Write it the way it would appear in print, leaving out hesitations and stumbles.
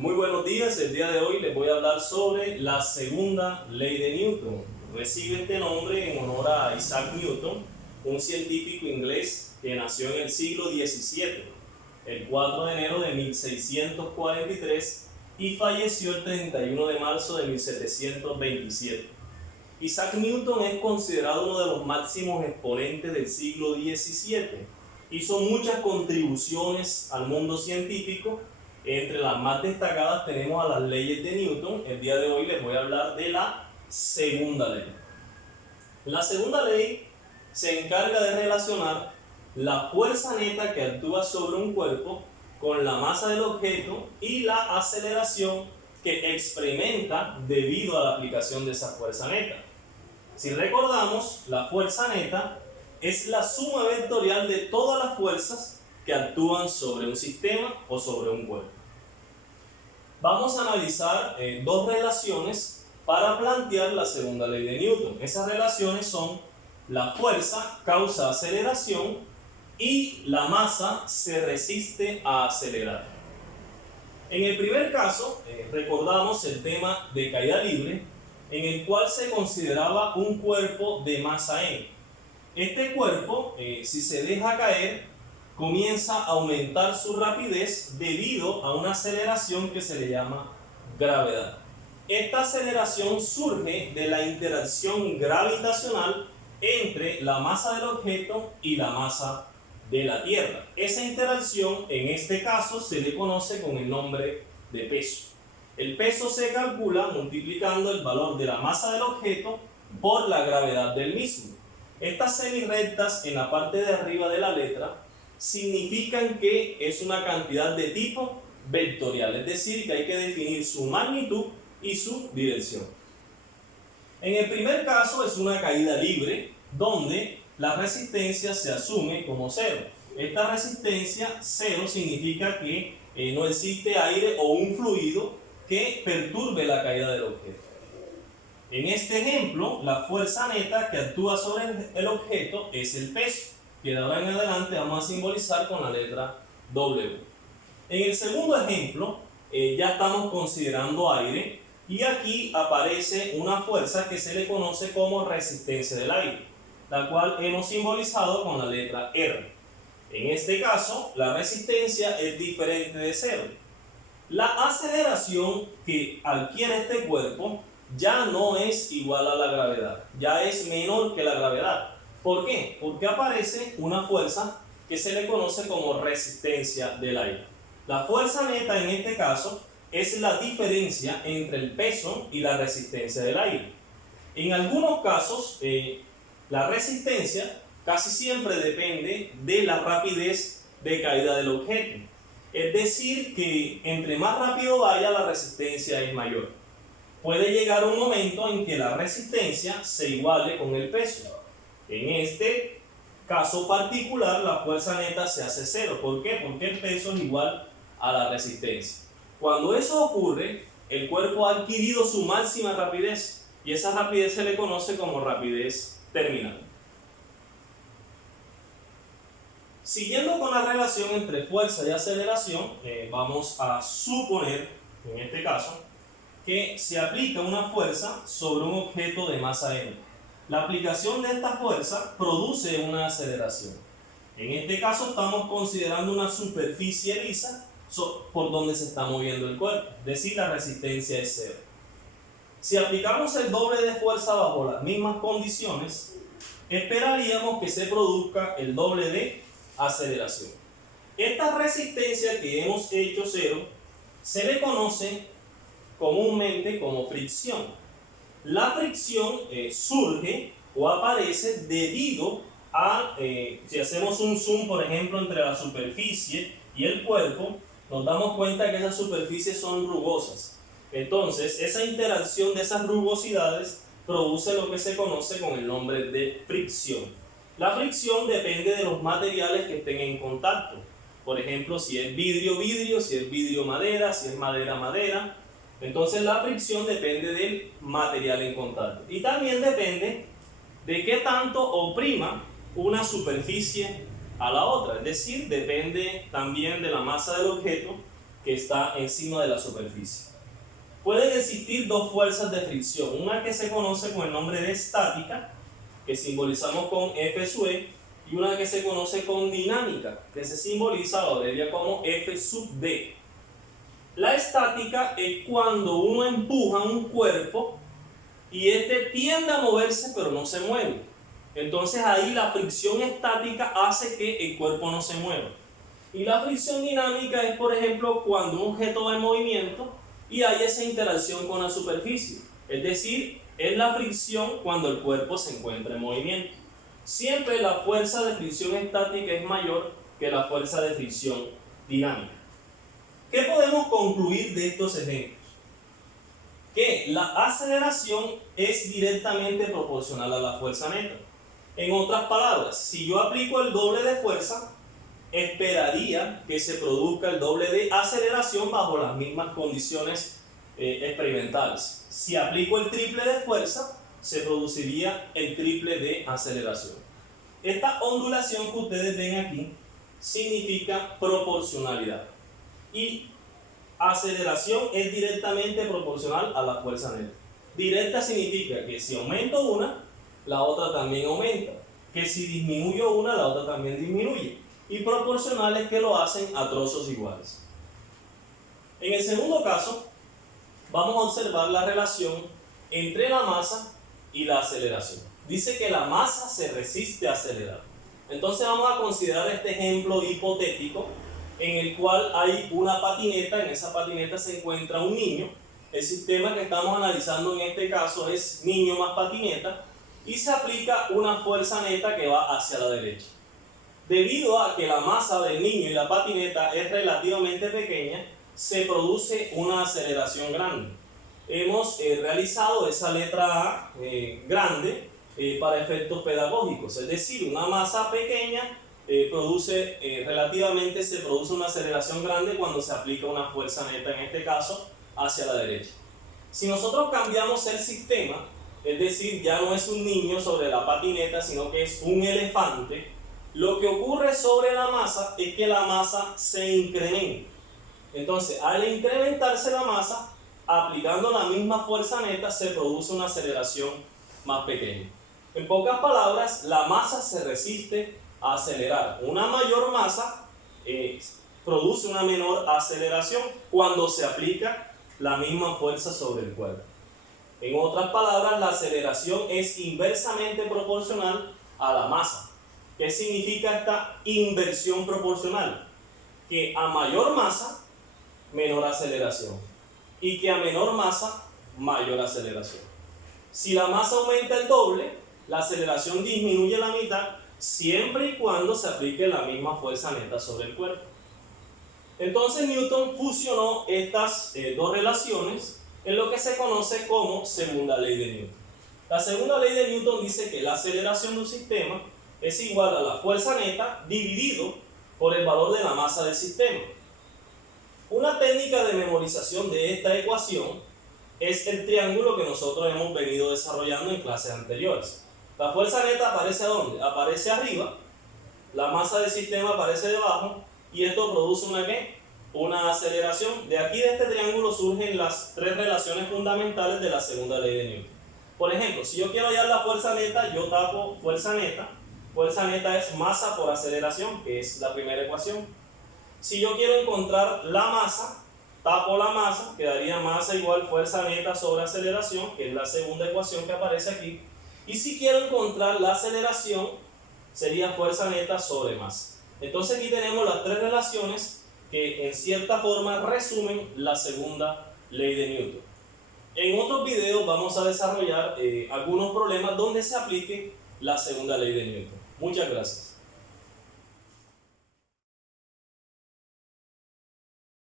Muy buenos días, el día de hoy les voy a hablar sobre la segunda ley de Newton. Recibe este nombre en honor a Isaac Newton, un científico inglés que nació en el siglo XVII, el 4 de enero de 1643 y falleció el 31 de marzo de 1727. Isaac Newton es considerado uno de los máximos exponentes del siglo XVII. Hizo muchas contribuciones al mundo científico. Entre las más destacadas tenemos a las leyes de Newton. El día de hoy les voy a hablar de la segunda ley. La segunda ley se encarga de relacionar la fuerza neta que actúa sobre un cuerpo con la masa del objeto y la aceleración que experimenta debido a la aplicación de esa fuerza neta. Si recordamos, la fuerza neta es la suma vectorial de todas las fuerzas que actúan sobre un sistema o sobre un cuerpo. Vamos a analizar dos relaciones para plantear la segunda ley de Newton. Esas relaciones son la fuerza causa aceleración y la masa se resiste a acelerar. En el primer caso, recordamos el tema de caída libre, en el cual se consideraba un cuerpo de masa m. Este cuerpo, si se deja caer, comienza a aumentar su rapidez debido a una aceleración que se le llama gravedad. Esta aceleración surge de la interacción gravitacional entre la masa del objeto y la masa de la Tierra. Esa interacción, en este caso, se le conoce con el nombre de peso. El peso se calcula multiplicando el valor de la masa del objeto por la gravedad del mismo. Estas semirrectas en la parte de arriba de la letra significan que es una cantidad de tipo vectorial, es decir, que hay que definir su magnitud y su dirección. En el primer caso es una caída libre, donde la resistencia se asume como cero. Esta resistencia cero significa que no existe aire o un fluido que perturbe la caída del objeto. En este ejemplo, la fuerza neta que actúa sobre el objeto es el peso, que de ahora en adelante vamos a simbolizar con la letra W. En el segundo ejemplo, ya estamos considerando aire, y aquí aparece una fuerza que se le conoce como resistencia del aire, la cual hemos simbolizado con la letra R. En este caso, la resistencia es diferente de cero. La aceleración que adquiere este cuerpo ya no es igual a la gravedad, ya es menor que la gravedad. ¿Por qué? Porque aparece una fuerza que se le conoce como resistencia del aire. La fuerza neta en este caso es la diferencia entre el peso y la resistencia del aire. En algunos casos, la resistencia casi siempre depende de la rapidez de caída del objeto. Es decir, que entre más rápido vaya, la resistencia es mayor. Puede llegar un momento en que la resistencia se iguale con el peso. En este caso particular, la fuerza neta se hace cero. ¿Por qué? Porque el peso es igual a la resistencia. Cuando eso ocurre, el cuerpo ha adquirido su máxima rapidez, y esa rapidez se le conoce como rapidez terminal. Siguiendo con la relación entre fuerza y aceleración, vamos a suponer, en este caso, que se aplica una fuerza sobre un objeto de masa m. La aplicación de esta fuerza produce una aceleración. En este caso estamos considerando una superficie lisa por donde se está moviendo el cuerpo, es decir, la resistencia es cero. Si aplicamos el doble de fuerza bajo las mismas condiciones, esperaríamos que se produzca el doble de aceleración. Esta resistencia que hemos hecho cero se le conoce comúnmente como fricción. La fricción surge o aparece debido a, si hacemos un zoom por ejemplo entre la superficie y el cuerpo, nos damos cuenta que esas superficies son rugosas. Entonces esa interacción de esas rugosidades produce lo que se conoce con el nombre de fricción. La fricción depende de los materiales que estén en contacto. Por ejemplo, si es vidrio, vidrio, si es vidrio, madera, si es madera, madera. Entonces la fricción depende del material en contacto. Y también depende de qué tanto oprima una superficie a la otra. Es decir, depende también de la masa del objeto que está encima de la superficie. Pueden existir dos fuerzas de fricción, una que se conoce con el nombre de estática, que simbolizamos con F sub E, y una que se conoce con dinámica, que se simboliza ahora como F sub D. La estática es cuando uno empuja un cuerpo y este tiende a moverse pero no se mueve. Entonces ahí la fricción estática hace que el cuerpo no se mueva. Y la fricción dinámica es, por ejemplo, cuando un objeto va en movimiento y hay esa interacción con la superficie. Es decir, es la fricción cuando el cuerpo se encuentra en movimiento. Siempre la fuerza de fricción estática es mayor que la fuerza de fricción dinámica. ¿Qué podemos concluir de estos ejemplos? Que la aceleración es directamente proporcional a la fuerza neta. En otras palabras, si yo aplico el doble de fuerza, esperaría que se produzca el doble de aceleración bajo las mismas condiciones experimentales. Si aplico el triple de fuerza, se produciría el triple de aceleración. Esta ondulación que ustedes ven aquí significa proporcionalidad. Y aceleración es directamente proporcional a la fuerza neta. Directa significa que si aumento una, la otra también aumenta. Que si disminuyo una, la otra también disminuye. Y proporcional es que lo hacen a trozos iguales. En el segundo caso, vamos a observar la relación entre la masa y la aceleración. Dice que la masa se resiste a acelerar. Entonces vamos a considerar este ejemplo hipotético en el cual hay una patineta. En esa patineta se encuentra un niño. El sistema que estamos analizando en este caso es niño más patineta y se aplica una fuerza neta que va hacia la derecha. Debido a que la masa del niño y la patineta es relativamente pequeña, se produce una aceleración grande. Hemos realizado esa letra A grande para efectos pedagógicos, es decir, una masa pequeña se produce una aceleración grande cuando se aplica una fuerza neta, en este caso, hacia la derecha. Si nosotros cambiamos el sistema, es decir, ya no es un niño sobre la patineta, sino que es un elefante, lo que ocurre sobre la masa es que la masa se incrementa. Entonces, al incrementarse la masa, aplicando la misma fuerza neta, se produce una aceleración más pequeña. En pocas palabras, la masa se resiste a acelerar. Una mayor masa produce una menor aceleración cuando se aplica la misma fuerza sobre el cuerpo. En otras palabras, la aceleración es inversamente proporcional a la masa. ¿Qué significa esta inversión proporcional? Que a mayor masa, menor aceleración. Y que a menor masa, mayor aceleración. Si la masa aumenta el doble, la aceleración disminuye la mitad, siempre y cuando se aplique la misma fuerza neta sobre el cuerpo. Entonces Newton fusionó estas dos relaciones en lo que se conoce como segunda ley de Newton. La segunda ley de Newton dice que la aceleración de un sistema es igual a la fuerza neta dividido por el valor de la masa del sistema. Una técnica de memorización de esta ecuación es el triángulo que nosotros hemos venido desarrollando en clases anteriores. La fuerza neta aparece ¿dónde? Aparece arriba, la masa del sistema aparece debajo y esto produce una aceleración. De aquí de este triángulo surgen las tres relaciones fundamentales de la segunda ley de Newton. Por ejemplo, si yo quiero hallar la fuerza neta, yo tapo fuerza neta. Fuerza neta es masa por aceleración, que es la primera ecuación. Si yo quiero encontrar la masa, tapo la masa, quedaría masa igual fuerza neta sobre aceleración, que es la segunda ecuación que aparece aquí. Y si quiero encontrar la aceleración, sería fuerza neta sobre masa. Entonces aquí tenemos las tres relaciones que en cierta forma resumen la segunda ley de Newton. En otros videos vamos a desarrollar algunos problemas donde se aplique la segunda ley de Newton. Muchas gracias.